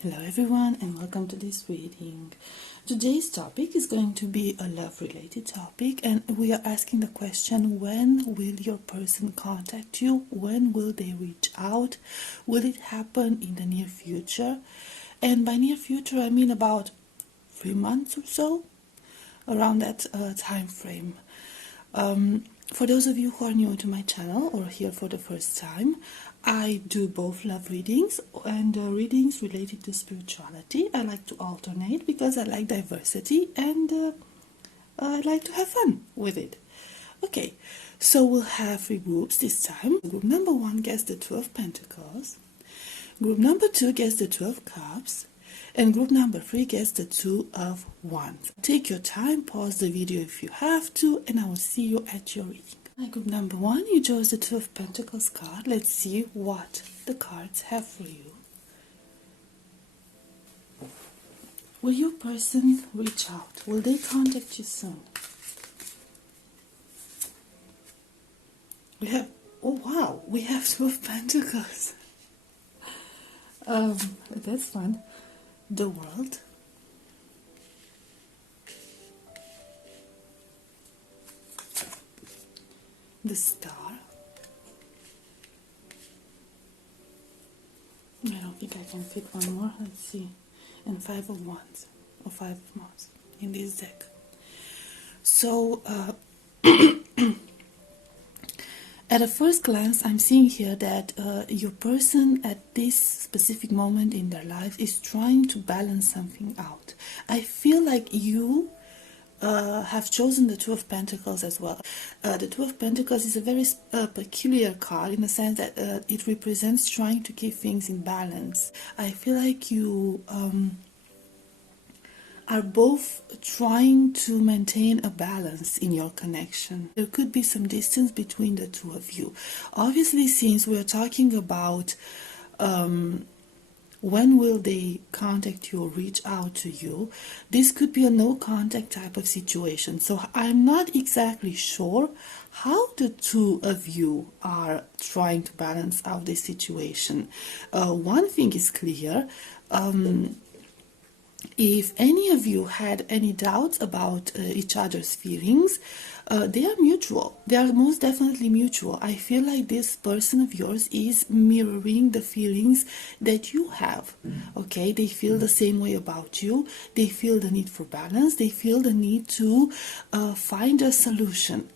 Hello everyone and welcome to this reading. Today's topic is going to be a love related topic, and we are asking the question, when will your person contact you? When will they reach out? Will it happen in the near future? And by near future I mean about 3 months or so, around that time frame. For those of you who are new to my channel or here for the first time, I do both love readings and readings related to spirituality. I like to alternate because I like diversity and I like to have fun with it. Okay, so we'll have 3 groups this time. Group number 1 gets the 2 of Pentacles. Group number 2 gets the 2 of Cups. And group number 3 gets the 2 of Wands. Take your time, pause the video if you have to, and I will see you at your reading. Group number 1, you chose the 2 of Pentacles card. Let's see what the cards have for you. Will your person reach out? Will they contact you soon? We have, oh wow, we have 2 of Pentacles. That's fun. The World. The Star. I don't think I can fit one more. Let's see. And 5 of Wands, or 5 of Wands in this deck. So, at a first glance, I'm seeing here that your person at this specific moment in their life is trying to balance something out. I feel like you have chosen the 2 of Pentacles as well. The 2 of Pentacles is a very peculiar card in the sense that it represents trying to keep things in balance. I feel like you are both trying to maintain a balance in your connection. There could be some distance between the 2 of you. Obviously, since we're talking about when will they contact you or reach out to you, this could be a no contact type of situation. So I'm not exactly sure how the 2 of you are trying to balance out this situation. One thing is clear. If any of you had any doubts about each other's feelings, they are mutual. They are most definitely mutual. I feel like this person of yours is mirroring the feelings that you have. Okay, they feel the same way about you. They feel the need for balance. They feel the need to find a solution.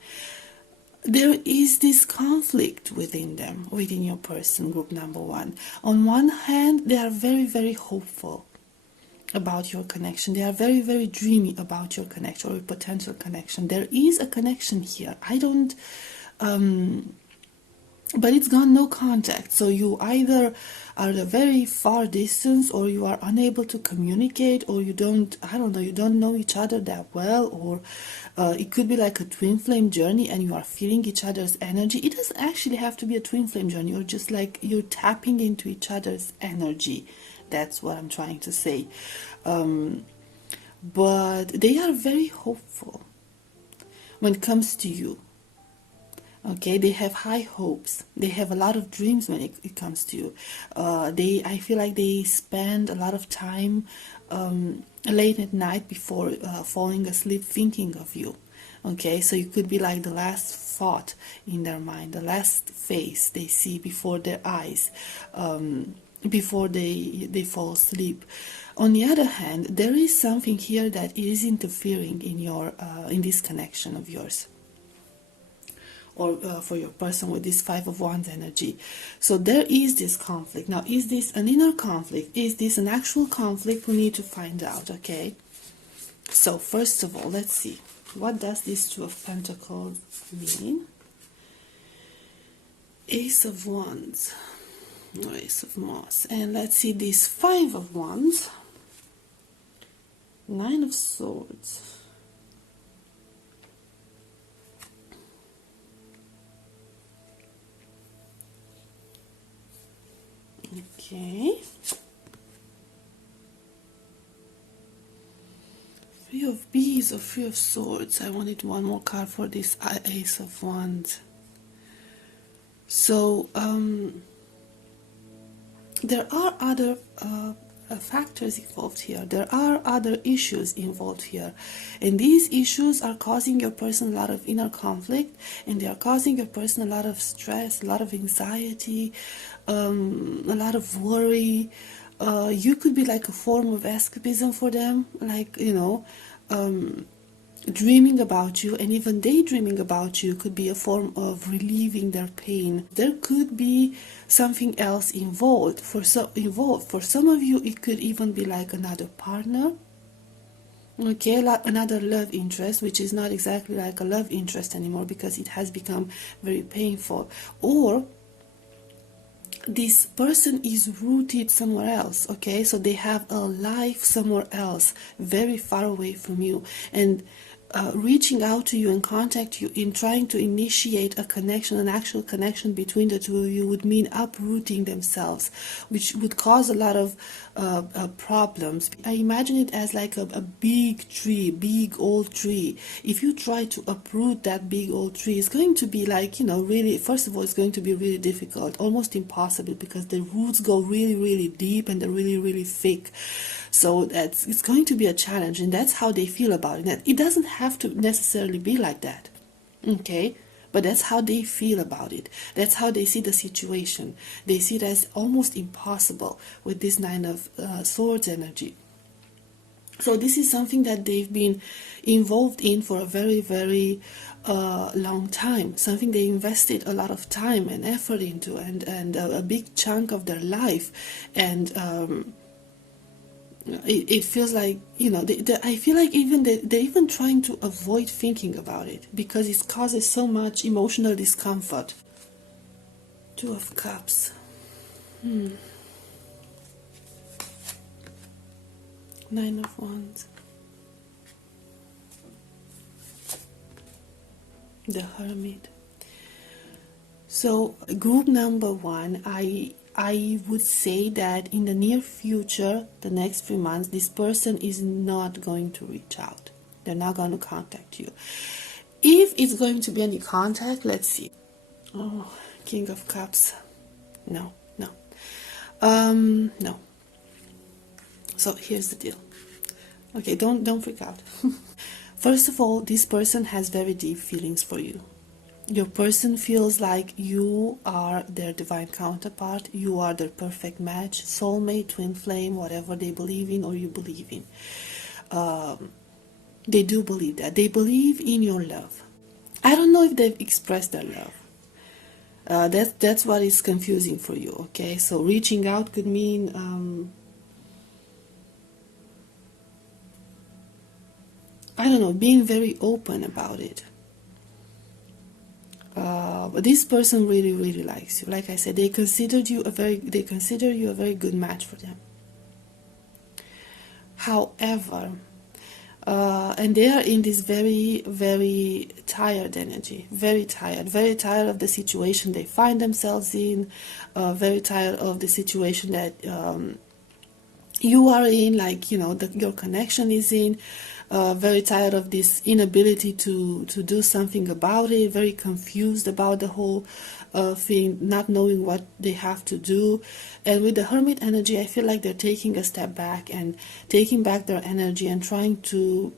There is this conflict within them, within your person, group number 1. On one hand, they are very, very hopeful about your connection. They are very, very dreamy about your connection or your potential connection. There is a connection here. I don't but it's gone no contact. So you either are at a very far distance, or you are unable to communicate, or you don't, I don't know, you don't know each other that well, or it could be like a twin flame journey and you are feeling each other's energy. It doesn't actually have to be a twin flame journey, or just like you're tapping into each other's energy. That's what I'm trying to say. But they are very hopeful when it comes to you. Okay, they have high hopes. They have a lot of dreams when it comes to you. I feel like they spend a lot of time late at night before falling asleep thinking of you. Okay, so you could be like the last thought in their mind, the last face they see before their eyes, before they fall asleep. On the other hand, there is something here that is interfering in your in this connection of yours, or for your person with this 5 of Wands energy. So there is this conflict. Now, is this an inner conflict? Is this an actual conflict? We need to find out, okay? So first of all, let's see. What does this 2 of Pentacles mean? Ace of Wands. No, Ace of Moss. And let's see this 5 of Wands. 9 of Swords. Okay. 3 of Bees or 3 of Swords. I wanted one more card for this Ace of Wands. So there are other factors involved here. There are other issues involved here, and these issues are causing your person a lot of inner conflict, and they are causing your person a lot of stress, a lot of anxiety, a lot of worry. You could be like a form of escapism for them, like, dreaming about you, and even daydreaming about you could be a form of relieving their pain. There could be something else involved. For some of you, it could even be like another partner, okay, like another love interest, which is not exactly like a love interest anymore because it has become very painful. Or this person is rooted somewhere else, okay, so they have a life somewhere else, very far away from you, and reaching out to you and contact you in trying to initiate a connection, an actual connection between the two of you, would mean uprooting themselves, which would cause a lot of problems. I imagine it as like a big tree, big old tree. If you try to uproot that big old tree, it's going to be like, really, first of all, it's going to be really difficult, almost impossible, because the roots go really, really deep and they're really, really thick. So it's going to be a challenge, and that's how they feel about it. It doesn't have to necessarily be like that, okay? But that's how they feel about it. That's how they see the situation. They see it as almost impossible with this Nine of Swords energy. So this is something that they've been involved in for a very, very long time. Something they invested a lot of time and effort into, and a big chunk of their life. And it feels like, I feel like they're even trying to avoid thinking about it because it causes so much emotional discomfort. Two of Cups. Nine of Wands. The Hermit. So group number one, I would say that in the near future, the next 3 months, this person is not going to reach out. They're not going to contact you. If it's going to be any contact, let's see. Oh, King of Cups. No. No. So here's the deal. Okay, don't freak out. First of all, this person has very deep feelings for you. Your person feels like you are their divine counterpart, you are their perfect match, soulmate, twin flame, whatever they believe in or you believe in. They do believe that. They believe in your love. I don't know if they've expressed their love. That's what is confusing for you, okay? So reaching out could mean, I don't know, being very open about it. But this person really, really likes you. Like I said, they consider you a very good match for them. However, and they are in this very, very tired energy, very tired of the situation they find themselves in, very tired of the situation that you are in, like, your connection is in. Very tired of this inability to do something about it, very confused about the whole thing, not knowing what they have to do. And with the Hermit energy, I feel like they're taking a step back and taking back their energy and trying to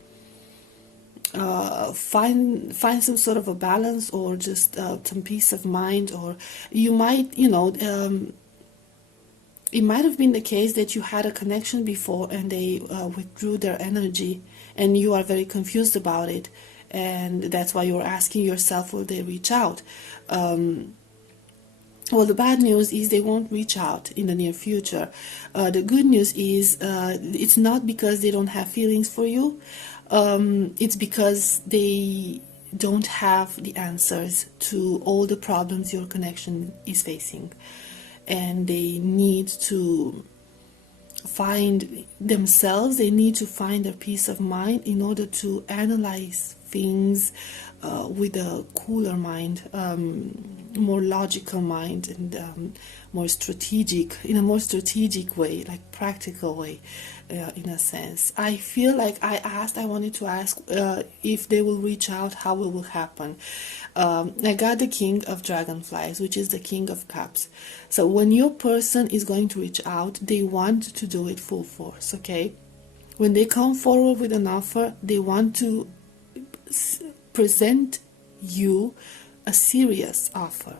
find some sort of a balance, or just some peace of mind. Or you might, it might have been the case that you had a connection before and they withdrew their energy, and you are very confused about it, and that's why you're asking yourself, will they reach out? Well, the bad news is they won't reach out in the near future. The good news is it's not because they don't have feelings for you. It's because they don't have the answers to all the problems your connection is facing, and they need to find themselves, they need to find their peace of mind in order to analyze things with a cooler mind, more logical mind, and more strategic, in a more strategic way, like practical way, in a sense. I feel like I wanted to ask if they will reach out, how it will happen. I got the King of Dragonflies, which is the King of Cups. So when your person is going to reach out, they want to do it full force, okay? When they come forward with an offer, they want to present you a serious offer.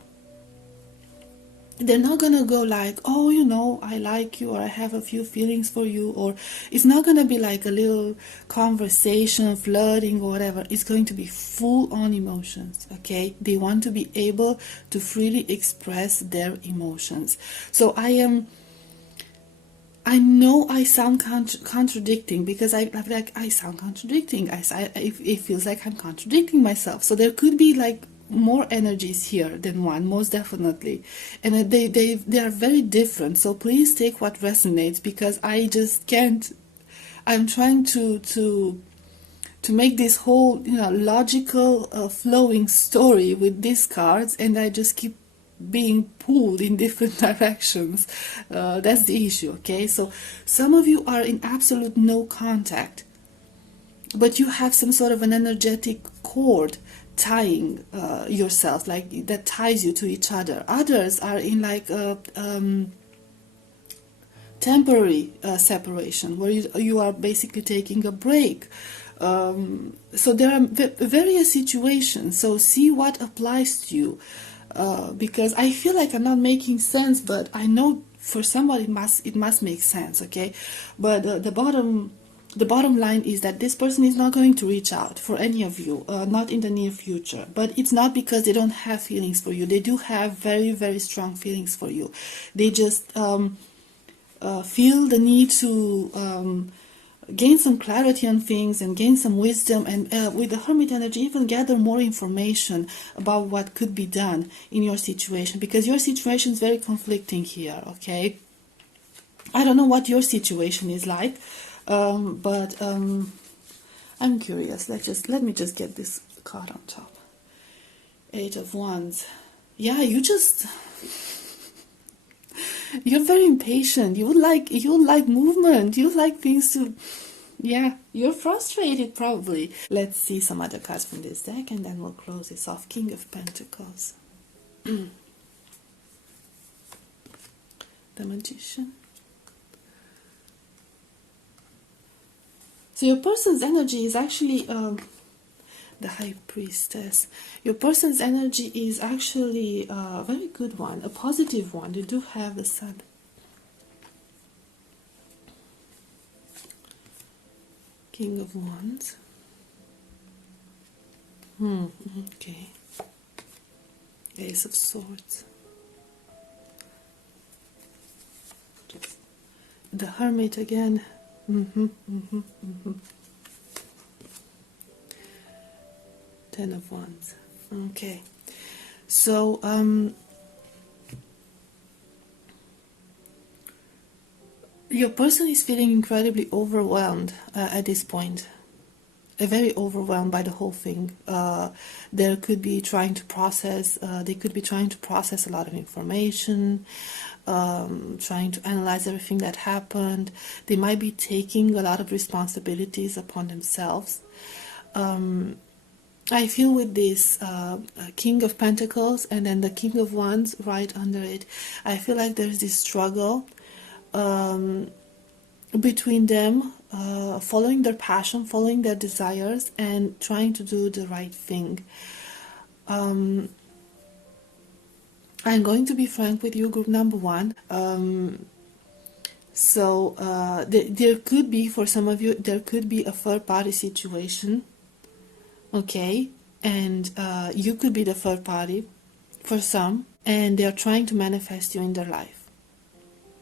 They're not gonna go like, oh, you know, I like you, or I have a few feelings for you, or it's not gonna be like a little conversation, flirting, or whatever. It's going to be full on emotions, okay? They want to be able to freely express their emotions. So I know I sound contradicting, because I sound contradicting. It feels like I'm contradicting myself. So there could be like more energies here than one, most definitely, and they are very different. So please take what resonates, because I just can't. I'm trying to make this whole, you know, logical flowing story with these cards, and I just keep being pulled in different directions. That's the issue, okay? So some of you are in absolute no contact, but you have some sort of an energetic cord tying yourself, like that ties you to each other. Others are in like a temporary separation, where you are basically taking a break. So there are various situations, so see what applies to you. Because I feel like I'm not making sense, but I know for somebody it must make sense, okay? But the bottom line is that this person is not going to reach out for any of you, not in the near future. But it's not because they don't have feelings for you. They do have very, very strong feelings for you. They just feel the need to gain some clarity on things and gain some wisdom, and with the Hermit energy, even gather more information about what could be done in your situation, because your situation is very conflicting here, okay? I don't know what your situation is like, but I'm curious. Let me just get this card on top. Eight of Wands. Yeah, you're very impatient. You would like movement. You would like things to, yeah, you're frustrated probably. Let's see some other cards from this deck, and then we'll close this off. King of Pentacles. The Magician. So your person's energy is actually the High Priestess. Your person's energy is actually a very good one, a positive one. They do have the Sun. King of Wands. Okay. Ace of Swords. The Hermit again. Ten of Wands. Okay. So, your person is feeling incredibly overwhelmed at this point. Very overwhelmed by the whole thing. They could be trying to process. They could be trying to process a lot of information, trying to analyze everything that happened. They might be taking a lot of responsibilities upon themselves. I feel with this King of Pentacles and then the King of Wands right under it, I feel like there's this struggle between them, following their passion, following their desires, and trying to do the right thing. I'm going to be frank with you, group number one. There could be, for some of you, there could be a third-party situation. Okay, and you could be the third party for some, and they are trying to manifest you in their life.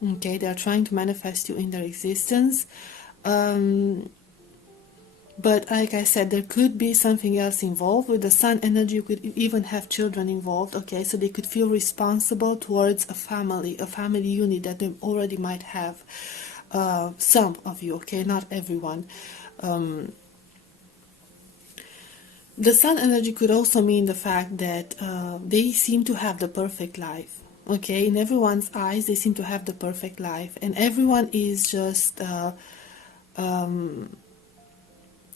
Okay, they are trying to manifest you in their existence. But like I said, there could be something else involved. With the Sun energy, you could even have children involved. Okay, so they could feel responsible towards a family unit that they already might have. Some of you, okay, not everyone. The sun energy could also mean the fact that they seem to have the perfect life. Okay, in everyone's eyes, they seem to have the perfect life, and everyone is just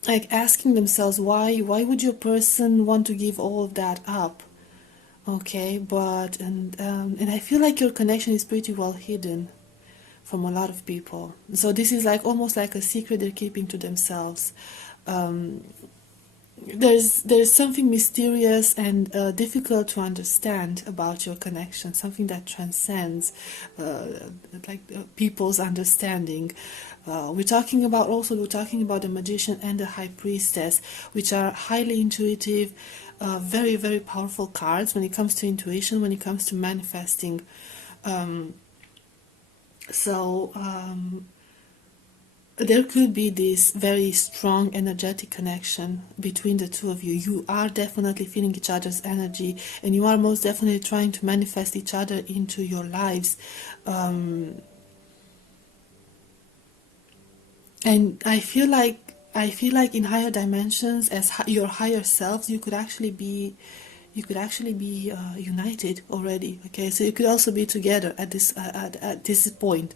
like asking themselves, why would your person want to give all of that up? Okay, but and I feel like your connection is pretty well hidden from a lot of people. So this is like almost like a secret they're keeping to themselves. Um, there's something mysterious and difficult to understand about your connection, something that transcends uh, people's understanding. We're talking about the magician and the high priestess, which are highly intuitive, very very powerful cards when it comes to intuition, when it comes to manifesting. um, so there could be this very strong energetic connection between the two of you. You are definitely feeling each other's energy, and you are most definitely trying to manifest each other into your lives. Um, and I feel like in higher dimensions, as your higher selves, you could actually be united already. Okay, so you could also be together at this point,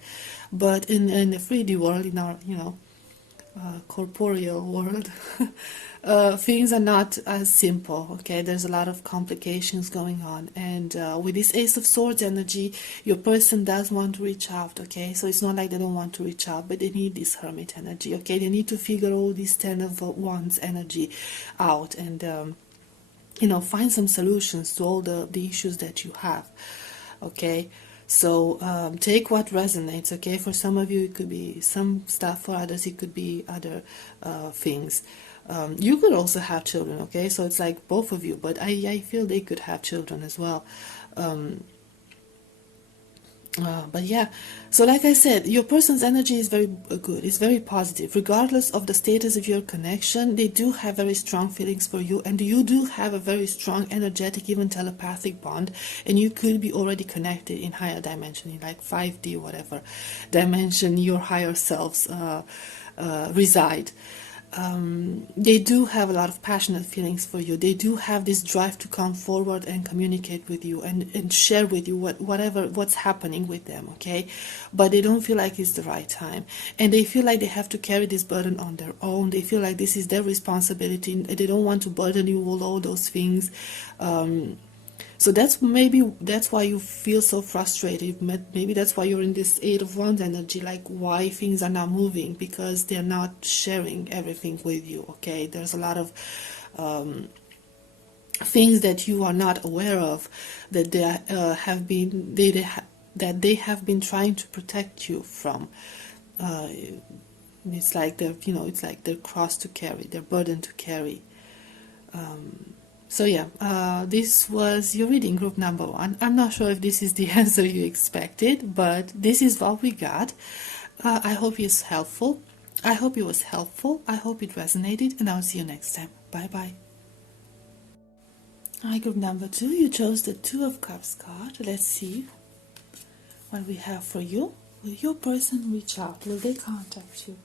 but in the 3D world, in our corporeal world, things are not as simple. Okay, there's a lot of complications going on, and with this Ace of Swords energy, your person does want to reach out. Okay, so it's not like they don't want to reach out, but they need this Hermit energy. Okay, they need to figure all this Ten of Wands energy out, and find some solutions to all the issues that you have. Okay, so take what resonates. Okay, for some of you it could be some stuff, for others it could be other things. You could also have children. Okay, so it's like both of you, but I feel they could have children as well. um, but yeah, so like I said, your person's energy is very good. It's very positive. Regardless of the status of your connection, they do have very strong feelings for you, and you do have a very strong, energetic, even telepathic bond. And you could be already connected in higher dimension, in like 5D, whatever dimension your higher selves reside. They do have a lot of passionate feelings for you. They do have this drive to come forward and communicate with you and share with you what's happening with them, okay? But they don't feel like it's the right time. And they feel like they have to carry this burden on their own. They feel like this is their responsibility. They don't want to burden you with all those things. So that's why you feel so frustrated. Maybe that's why you're in this Eight of Wands energy, like why things are not moving, because they're not sharing everything with you. Okay, there's a lot of things that you are not aware of, that that they have been trying to protect you from. Uh, it's like it's like their cross to carry, their burden to carry. So yeah, this was your reading, group number 1. I'm not sure if this is the answer you expected, but this is what we got. I hope it's helpful. I hope it was helpful. I hope it resonated, and I'll see you next time. Bye bye. Hi, group number 2. You chose the Two of Cups card. Let's see what we have for you. Will your person reach out? Will they contact you?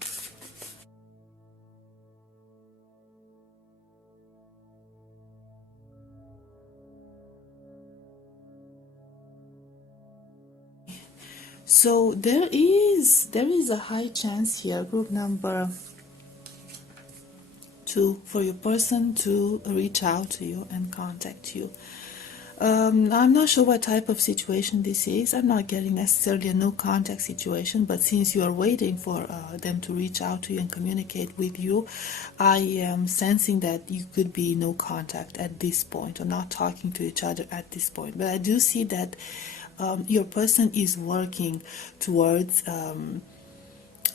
So there is a high chance here, group number 2, for your person to reach out to you and contact you. I'm not sure what type of situation this is. I'm not getting necessarily a no contact situation, but since you are waiting for them to reach out to you and communicate with you, I am sensing that you could be no contact at this point, or not talking to each other at this point. But I do see that your person is working towards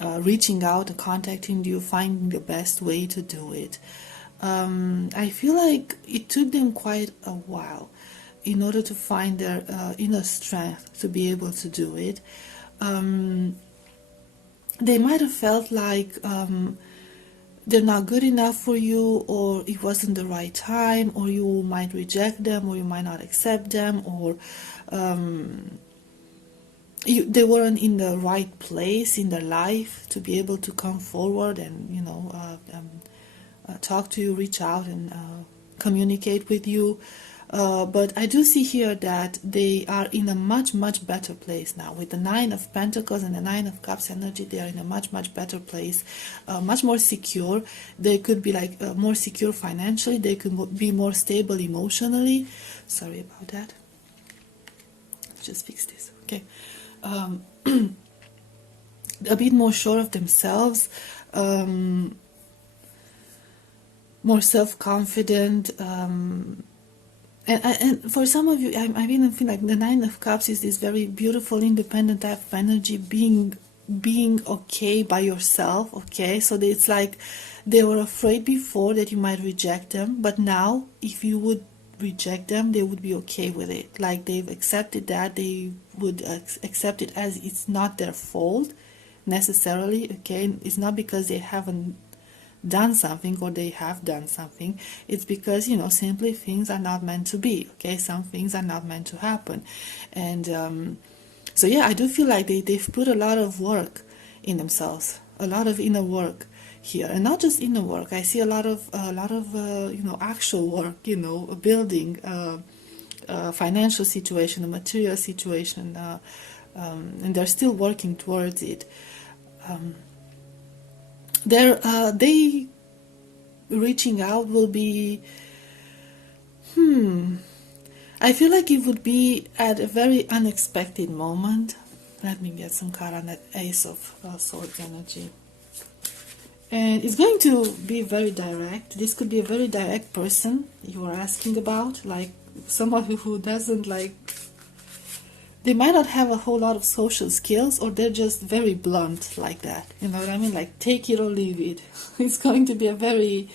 reaching out and contacting you, finding the best way to do it. I feel like it took them quite a while in order to find their inner strength to be able to do it. They might have felt like they're not good enough for you, or it wasn't the right time, or you might reject them, or you might not accept them, or they weren't in the right place in their life to be able to come forward and talk to you, reach out and communicate with you. But I do see here that they are in a much, much better place now. With the Nine of Pentacles and the Nine of Cups energy, they are in a much, much better place, much more secure. They could be like more secure financially. They could be more stable emotionally. Sorry about that. Let's just fix this. Okay. A bit more sure of themselves, more self-confident, and for some of you, I even feel like the Nine of Cups is this very beautiful, independent type of energy, being okay by yourself. Okay, so it's like they were afraid before that you might reject them, but now if you would reject them, they would be okay with it. Like they've accepted that, they would accept it as it's not their fault necessarily. Okay, it's not because they haven't done something or they have done something. It's because, you know, simply things are not meant to be. Okay, some things are not meant to happen. And so yeah, I do feel like they've put a lot of work in themselves, a lot of inner work here, and not just inner work. I see a lot of you know, actual work, you know, building, financial situation, a material situation, and they're still working towards it. They reaching out will be, I feel like it would be at a very unexpected moment. Let me get some card on that Ace of Swords energy. And it's going to be very direct. This could be a very direct person you are asking about, like someone who doesn't like, they might not have a whole lot of social skills, or they're just very blunt like that. You know what I mean? Like, take it or leave it. It's going to be a very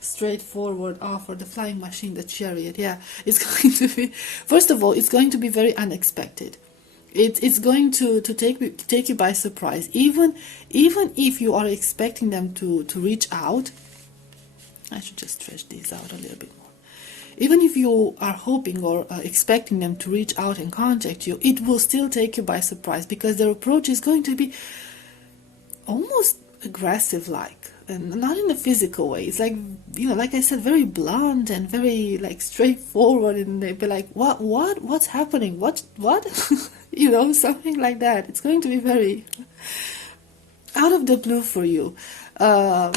straightforward offer. The flying machine, the chariot. Yeah, it's going to be, first of all, it's going to be very unexpected. It's going to take you by surprise. Even if you are expecting them to reach out, I should just stretch these out a little bit more. Even if you are hoping or expecting them to reach out and contact you, it will still take you by surprise, because their approach is going to be almost aggressive-like, and not in a physical way. It's like, you know, like I said, very blunt and very like straightforward, and they'll be like, what's happening? What? You know, something like that. It's going to be very out of the blue for you. I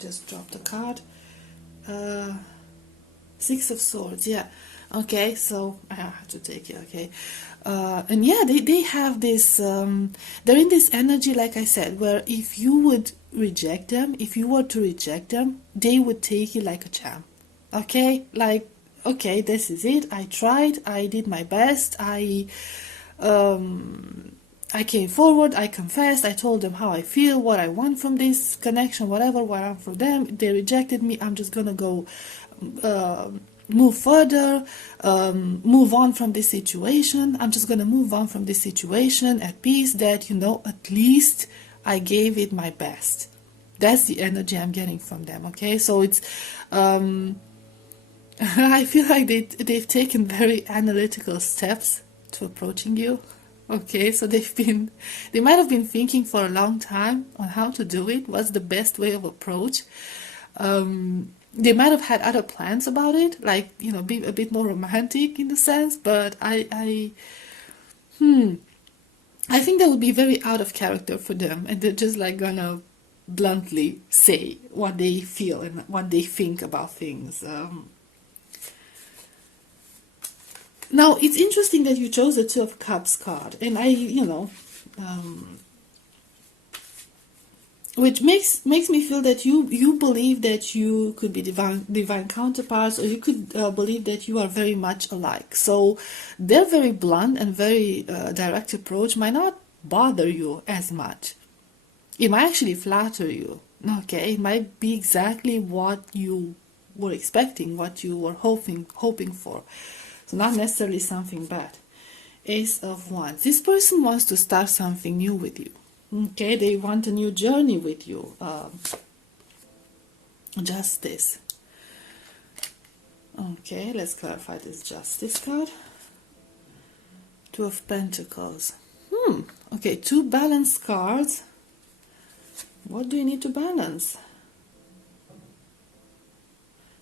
just dropped a card. Six of Swords, yeah. Okay, so I have to take it, okay. And yeah, they have this, they're in this energy, like I said, where if you would reject them, if you were to reject them, they would take you like a champ. Okay, like, okay, this is it. I tried, I did my best, I came forward, I confessed, I told them how I feel, what I want from this connection, whatever, what I want from them. They rejected me. I'm just gonna go move further, move on from this situation. I'm just gonna move on from this situation at peace, that, you know, at least I gave it my best. That's the energy I'm getting from them, okay? So it's, I feel like they've taken very analytical steps to approaching you. Okay, so they might have been thinking for a long time on how to do it, what's the best way of approach. They might have had other plans about it, like, you know, be a bit more romantic in the sense, but I think that would be very out of character for them, and they're just like gonna bluntly say what they feel and what they think about things. Now, it's interesting that you chose the Two of Cups card, and which makes me feel that you believe that you could be divine counterparts, or you could believe that you are very much alike. So their very blunt and very direct approach might not bother you as much. It might actually flatter you. Okay, it might be exactly what you were expecting, what you were hoping for. So not necessarily something bad. Ace of Wands. This person wants to start something new with you. Okay, they want a new journey with you. Justice. Okay, let's clarify this Justice card. Two of Pentacles. Okay, two balanced cards. What do you need to balance?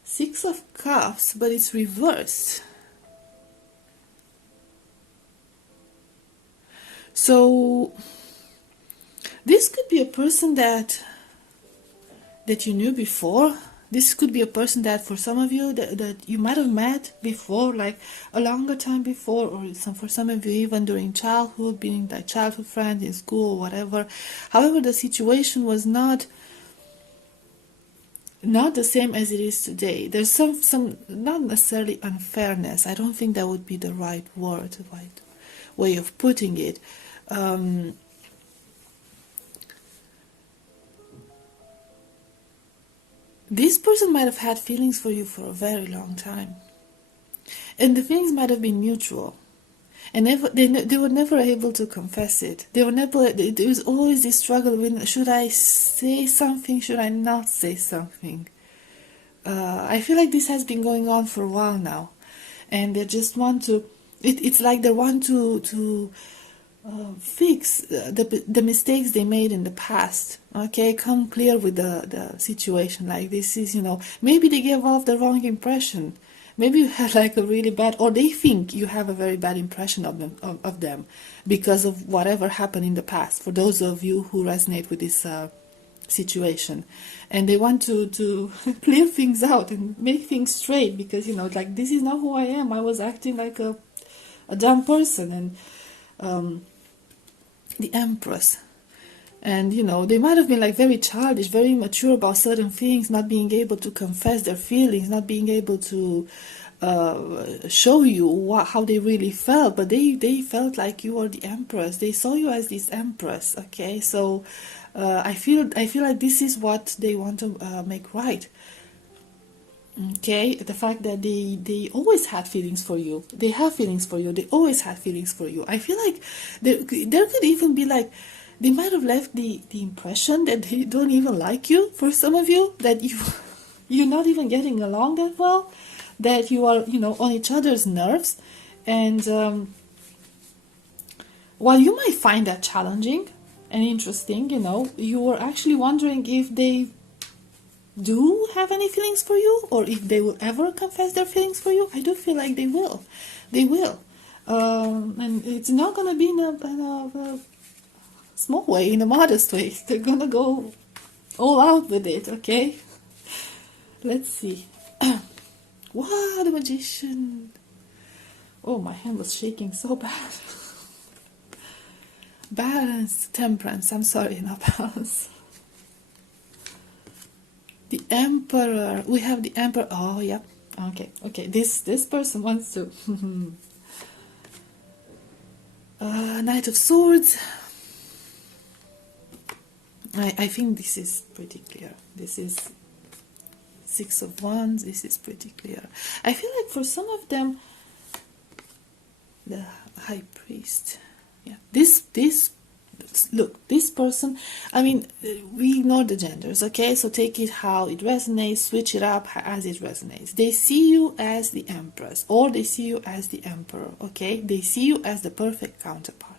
Six of Cups, but it's reversed. So this could be a person that you knew before. This could be a person that for some of you that you might have met before, like a longer time before, or for some of you even during childhood, being like childhood friends in school or whatever. However, the situation was not the same as it is today. There's some not necessarily unfairness. I don't think that would be the right word, the right way of putting it. This person might have had feelings for you for a very long time. And the feelings might have been mutual. And they were never able to confess it. There was always this struggle with, should I say something, should I not say something? I feel like this has been going on for a while now. And they just want to, it's like they want to fix the mistakes they made in the past. Okay, come clear with the situation. Like this is, maybe they gave off the wrong impression. Maybe you had like a really bad, or they think you have a very bad impression of them because of whatever happened in the past. For those of you who resonate with this situation, and they want to clear things out and make things straight because like this is not who I am. I was acting like a dumb person, and the Empress. And they might have been like very childish, very immature about certain things, not being able to confess their feelings, not being able to show you how they really felt. But they felt like you were the Empress. They saw you as this Empress. Okay, so I feel like this is what they want to make right. Okay, the fact that they always had feelings for you. They have feelings for you. They always had feelings for you. I feel like there could even be like, they might have left the impression that they don't even like you, for some of you, that you're not even getting along that well, that you are, on each other's nerves. And while you might find that challenging and interesting, you were actually wondering if they do have any feelings for you, or if they will ever confess their feelings for you. I do feel like they will. And it's not going to be in a small way, in a modest way. They're going to go all out with it, okay? Let's see. Wow, the Magician. Oh, my hand was shaking so bad. Balance, Temperance. I'm sorry, not balance. The Emperor. We have the Emperor. Oh, yeah. Okay. This person wants to. Knight of Swords. I think this is pretty clear. This is Six of Wands. This is pretty clear. I feel like for some of them, the High Priest. Yeah. Look, this person, we ignore the genders, okay? So take it how it resonates, switch it up as it resonates. They see you as the Empress, or they see you as the Emperor, okay? They see you as the perfect counterpart.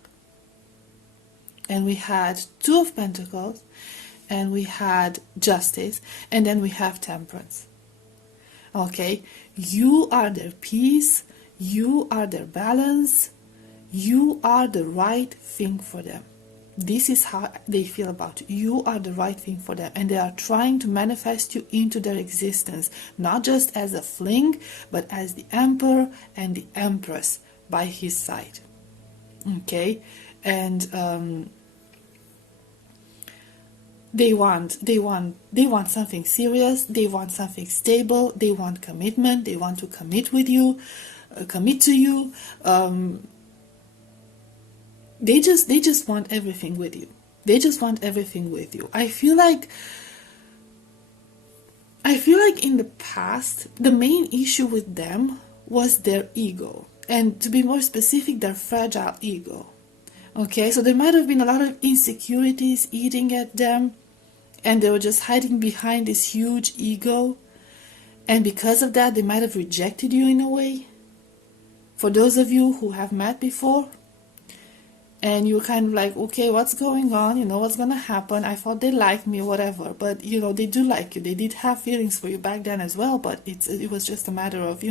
And we had Two of Pentacles, and we had Justice, and then we have Temperance. Okay? You are their peace, you are their balance, you are the right thing for them. This is how they feel about you. You are the right thing for them. And they are trying to manifest you into their existence. Not just as a fling, but as the Emperor and the Empress by his side. Okay? And they want something serious. They want something stable. They want commitment. They want to commit with you. Commit to you. They just want everything with you. They just want everything with you. I feel like in the past, the issue issue with them was their ego. And to be more specific, their fragile ego. Okay, so there might have been a lot of insecurities eating at them, and they were just hiding behind this huge ego. And because of that, they might have rejected you in a way. For those of you who have met before, and you're kind of like, okay, what's going on, what's gonna happen? I thought they liked me, whatever, but they do like you, they did have feelings for you back then as well, but it was just a matter of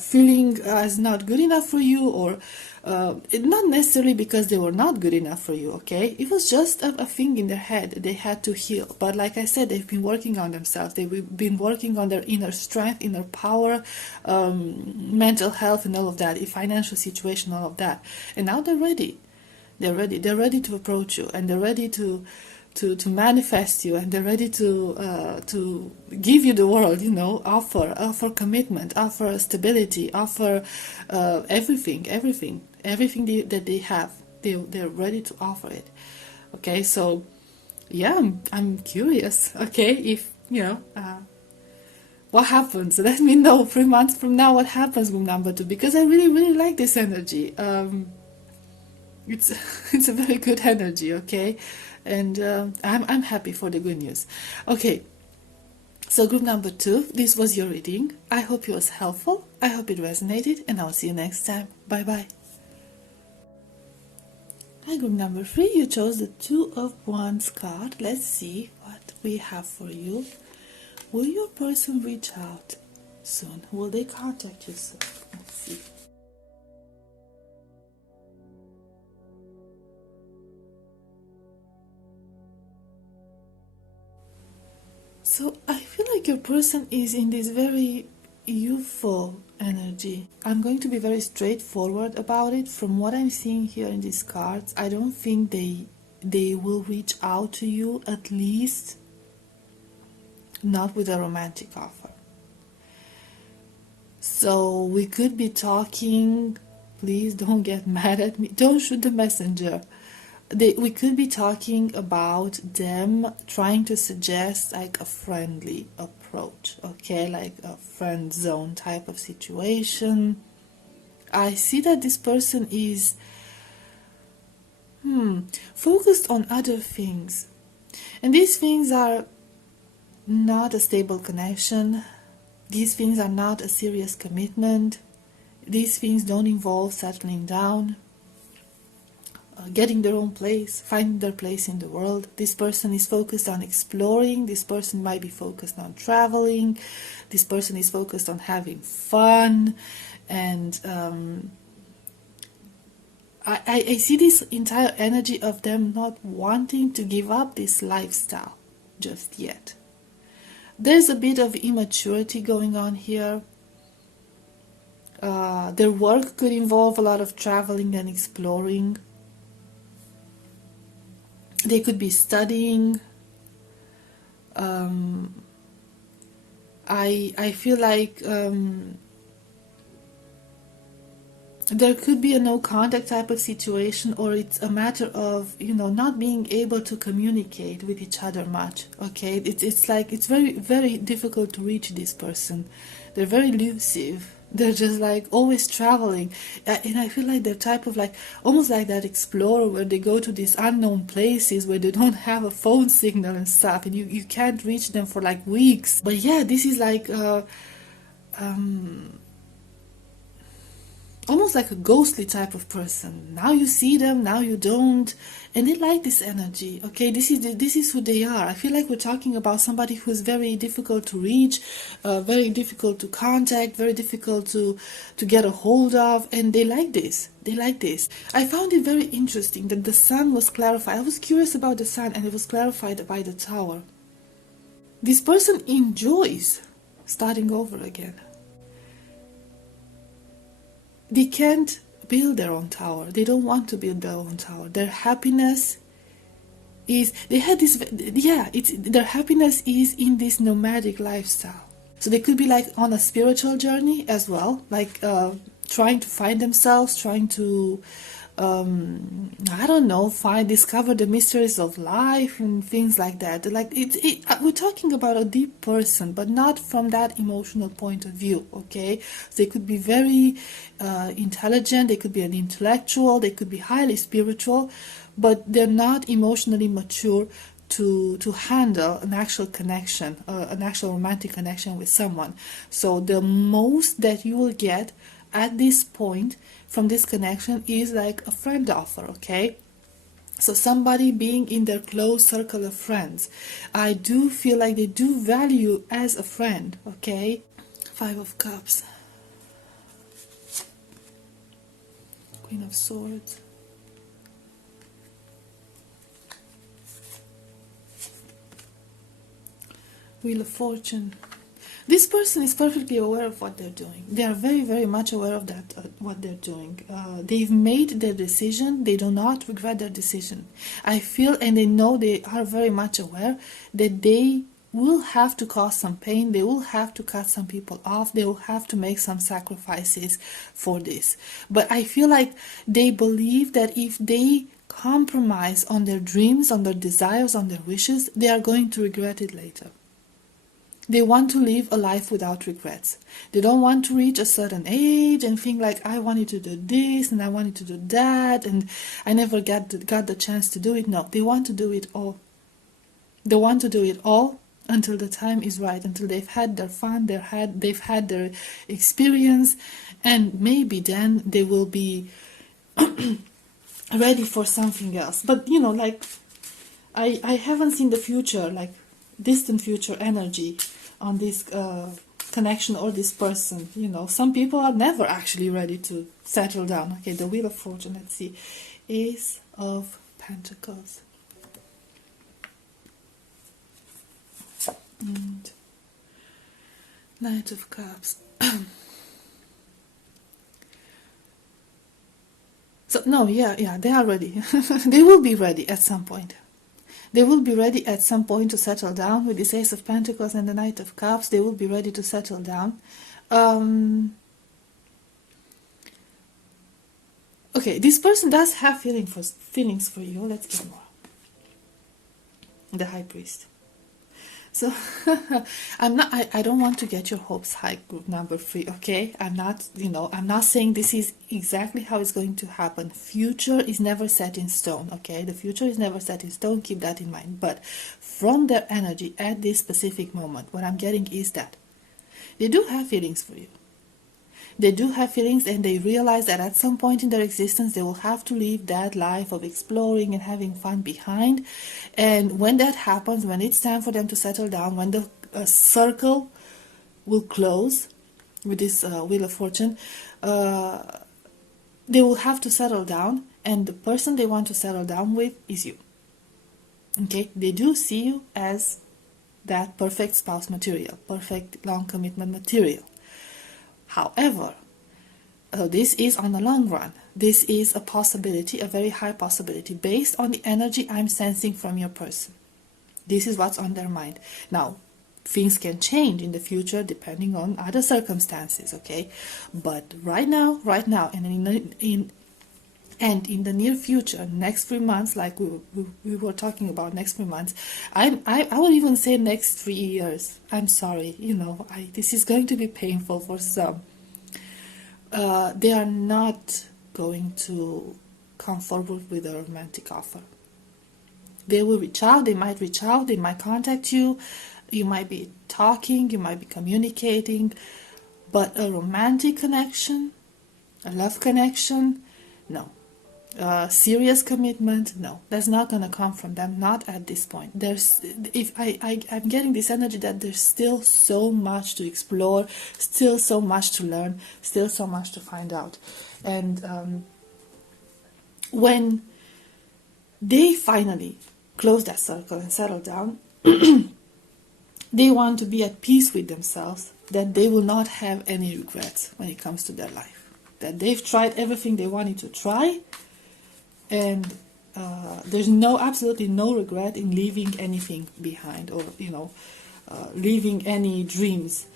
feeling as not good enough for you, or not necessarily because they were not good enough for you, okay? It was just a thing in their head they had to heal. But like I said, they've been working on themselves, they've been working on their inner strength, inner power, mental health and all of that, financial situation, all of that, and now they're ready. They're ready to approach you, and they're ready to manifest you, and they're ready to give you the world, offer commitment, offer stability, offer everything that they have. They're ready to offer it. Okay, so yeah, I'm curious. Okay, if what happens? Let me know 3 months from now what happens with number 2, because I really really like this energy. It's it's a very good energy, okay, and I'm happy for the good news. Okay, so group number 2, this was your reading. I hope it was helpful, I hope it resonated, and I'll see you next time. Bye bye. Hi, group number 3, you chose the 2 of Wands card. Let's see what we have for you. Will your person reach out soon? Will they contact you soon? Let's see. So I feel like your person is in this very youthful energy. I'm going to be very straightforward about it. From what I'm seeing here in these cards, I don't think they will reach out to you, at least not with a romantic offer. So we could be talking, please don't get mad at me, don't shoot the messenger. We could be talking about them trying to suggest like a friendly approach, okay, like a friend zone type of situation. I see that this person is focused on other things, and these things are not a stable connection. These things are not a serious commitment. These things don't involve settling down, getting their own place, finding their place in the world. This person is focused on exploring. This person might be focused on traveling. This person is focused on having fun. And I see this entire energy of them not wanting to give up this lifestyle just yet. There's a bit of immaturity going on here. Their work could involve a lot of traveling and exploring. They could be studying. I feel like there could be a no contact type of situation, or it's a matter of not being able to communicate with each other much. Okay, it's like it's very very difficult to reach this person. They're very elusive. They're just like always traveling, and I feel like they're type of like almost like that explorer where they go to these unknown places where they don't have a phone signal and stuff, and you can't reach them for like weeks. But yeah, this is like almost like a ghostly type of person. Now you see them, now you don't, and they like this energy. Okay, this is who they are. I feel like we're talking about somebody who's very difficult to reach, very difficult to contact, very difficult to get a hold of, and they like this. They like this. I found it very interesting that the sun was clarified. I was curious about the sun, and it was clarified by the Tower. This person enjoys starting over again. They can't build their own tower. They don't want to build their own tower. Their happiness is their happiness is in this nomadic lifestyle. So they could be like on a spiritual journey as well, like trying to find themselves, trying to I don't know, discover the mysteries of life and things like that. Like we're talking about a deep person, but not from that emotional point of view. Okay, so they could be very intelligent. They could be an intellectual. They could be highly spiritual, but they're not emotionally mature to handle an actual connection, an actual romantic connection with someone. So the most that you will get at this point from this connection is like a friend offer, okay? So somebody being in their close circle of friends, I do feel like they do value as a friend, okay? Five of Cups, Queen of Swords, Wheel of Fortune. This person is perfectly aware of what they're doing. They are very, very much aware of that, what they're doing. They've made their decision. They do not regret their decision. I feel, and they know, they are very much aware that they will have to cause some pain. They will have to cut some people off. They will have to make some sacrifices for this. But I feel like they believe that if they compromise on their dreams, on their desires, on their wishes, they are going to regret it later. They want to live a life without regrets. They don't want to reach a certain age and think like, I wanted to do this and I wanted to do that and I never got the chance to do it. No, they want to do it all. They want to do it all until the time is right, until they've had their fun, they've had their experience, and maybe then they will be ready for something else. But you know, like I haven't seen the future, like distant future energy on this connection or this person. You know, some people are never actually ready to settle down. Okay, the Wheel of Fortune, let's see. Ace of Pentacles and Knight of Cups. So no, yeah, they are ready. They will be ready at some point. They will be ready at some point to settle down. With this Ace of Pentacles and the Knight of Cups, they will be ready to settle down. Okay, this person does have feelings for you. Let's get more. The High Priest. So I don't want to get your hopes high, group number 3, okay? I'm not saying this is exactly how it's going to happen. Future is never set in stone, okay? The future is never set in stone, keep that in mind. But from their energy at this specific moment, what I'm getting is that they do have feelings for you. They do have feelings, and they realize that at some point in their existence they will have to leave that life of exploring and having fun behind. And when that happens, when it's time for them to settle down, when the circle will close with this Wheel of Fortune, they will have to settle down, and the person they want to settle down with is you. Okay, they do see you as that perfect spouse material, perfect long commitment material. However, this is on the long run. This is a possibility, a very high possibility, based on the energy I'm sensing from your person. This is what's on their mind. Now, things can change in the future depending on other circumstances, okay? But right now, and in the near future, next 3 months, like we were talking about, next 3 months, I would even say next 3 years. I'm sorry, this is going to be painful for some. They are not going to come forward with a romantic offer. They will reach out, they might contact you, you might be talking, you might be communicating, but a romantic connection, a love connection, no. Serious commitment, no, that's not going to come from them, not at this point. I'm getting this energy that there's still so much to explore, still so much to learn, still so much to find out. And when they finally close that circle and settle down, they want to be at peace with themselves, that they will not have any regrets when it comes to their life, that they've tried everything they wanted to try. And there's absolutely no regret in leaving anything behind, or leaving any dreams.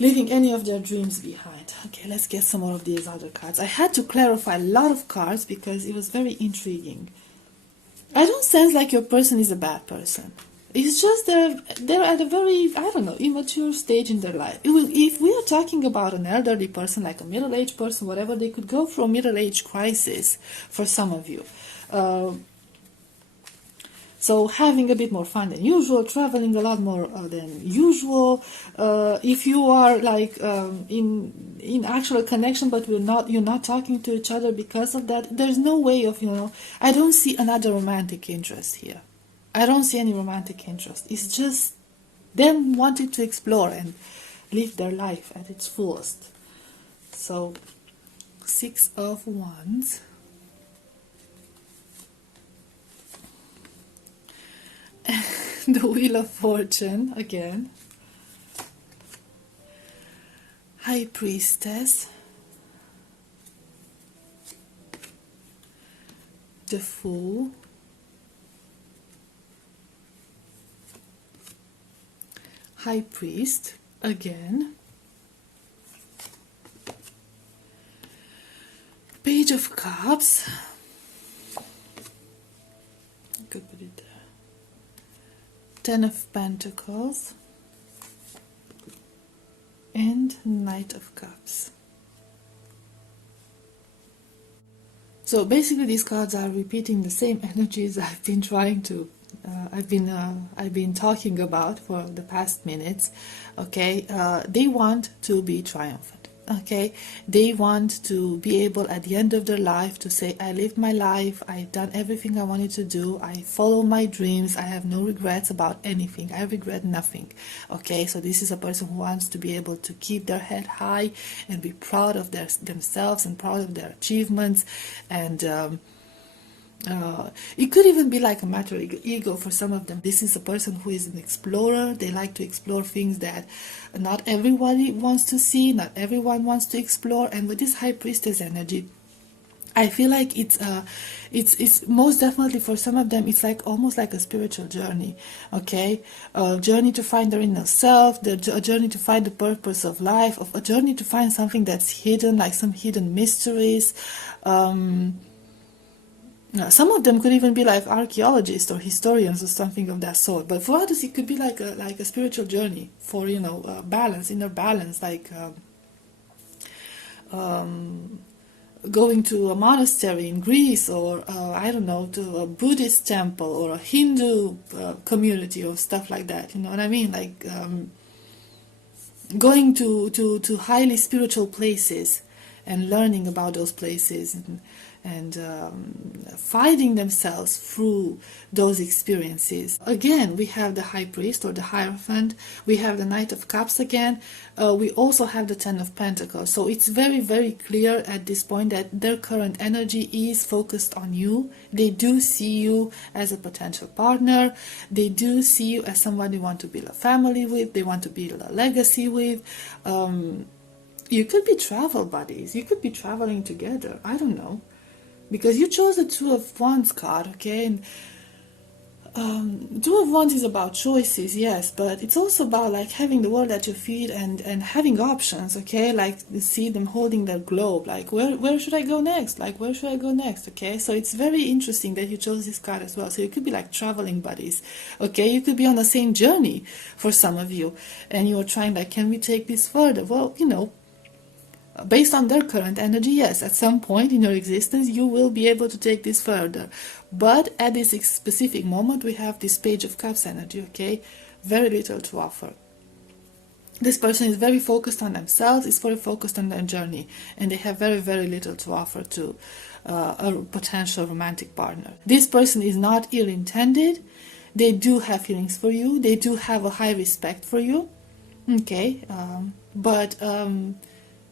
Leaving any of their dreams behind. Okay, let's get some more of these other cards. I had to clarify a lot of cards because it was very intriguing. I don't sense like your person is a bad person. It's just they're at a very, immature stage in their life. If we are talking about an elderly person, like a middle-aged person, whatever, they could go through a middle-age crisis for some of you. So having a bit more fun than usual, traveling a lot more than usual. If you are like in actual connection, but you're not talking to each other because of that, there's no way of, I don't see another romantic interest here. I don't see any romantic interest. It's just them wanting to explore and live their life at its fullest. So 6 of Wands. The Wheel of Fortune again. High Priestess. The Fool. High Priest again. Page of Cups. I could put it there. 10 of Pentacles and Knight of Cups. So basically these cards are repeating the same energies I've been trying to I've been talking about for the past minutes. Okay, they want to be triumphant. Okay, they want to be able at the end of their life to say, I lived my life, I've done everything I wanted to do, I follow my dreams, I have no regrets about anything, I regret nothing. Okay, so this is a person who wants to be able to keep their head high and be proud of themselves and proud of their achievements. And it could even be like a matter of ego for some of them. This is a person who is an explorer. They like to explore things that not everybody wants to see, not everyone wants to explore. And with this High Priestess energy, I feel like it's most definitely for some of them, it's like almost like a spiritual journey. Okay, a journey to find their inner self, a journey to find the purpose of life, a journey to find something that's hidden, like some hidden mysteries. Some of them could even be like archaeologists or historians or something of that sort. But for others, it could be like a spiritual journey for balance, inner balance, like going to a monastery in Greece, or I don't know, to a Buddhist temple or a Hindu community or stuff like that. You know what I mean? Like going to highly spiritual places and learning about those places and finding themselves through those experiences. Again, we have the High Priest or the Hierophant. We have the Knight of Cups again. We also have the 10 of Pentacles. So it's very, very clear at this point that their current energy is focused on you. They do see you as a potential partner. They do see you as someone they want to build a family with. They want to build a legacy with. You could be travel buddies. You could be traveling together. I don't know. Because you chose the Two of Wands card, okay? And Two of Wands is about choices, yes, but it's also about like having the world at your feet and having options, okay? Like you see them holding their globe, like where should I go next? Like where should I go next, okay? So it's very interesting that you chose this card as well. So you could be like traveling buddies, okay? You could be on the same journey for some of you, and you're trying like, can we take this further? Well, based on their current energy, yes, at some point in your existence you will be able to take this further. But at this specific moment we have this Page of Cups energy, okay? Very little to offer. This person is very focused on themselves, is very focused on their journey, and they have very, very little to offer to a potential romantic partner. This person is not ill-intended. They do have feelings for you. They do have a high respect for you, okay? But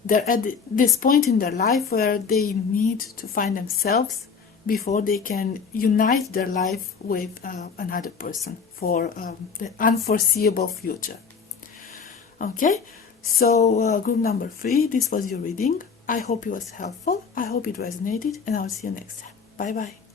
they're at this point in their life where they need to find themselves before they can unite their life with another person for the unforeseeable future. Okay, so group number 3, this was your reading. I hope it was helpful. I hope it resonated, and I'll see you next time. Bye bye.